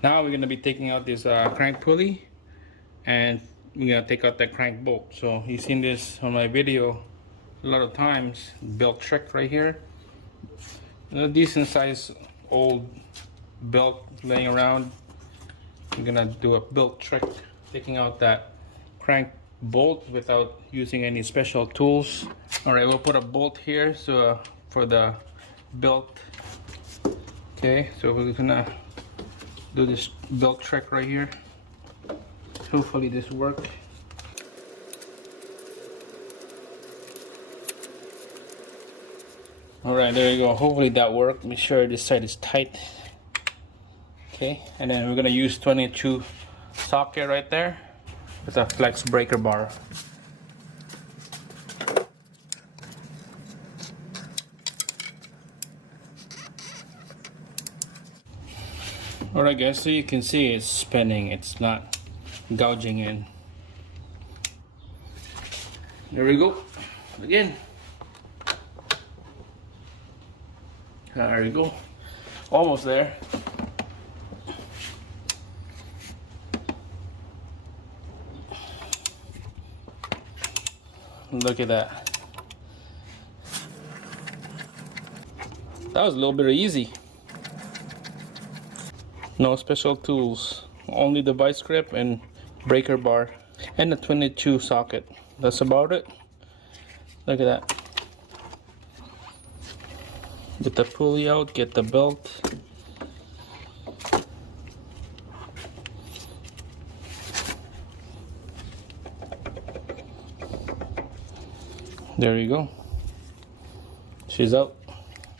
Now we're gonna be taking out this crank pulley, and we're gonna take out that crank bolt. So you've seen this on my video a lot of times. Belt trick right here. A decent size old belt laying around. I'm gonna do a belt trick, taking out that crank bolt without using any special tools. All right, we'll put a bolt here so for the belt. Okay, so we're gonna do this belt trick right here. Hopefully this works. All right, there you go. Hopefully that worked. Make sure this side is tight. Okay, and then we're gonna use 22 socket right there with a flex breaker bar. All right, guys. So you can see it's spinning. It's not gouging in. There we go. Again. There you go. Almost there. Look at that. That was a little bit easy. No special tools. Only the vice grip and breaker bar and the 22 socket. That's about it. Look at that. Get the pulley out, get the belt. There you go. She's out.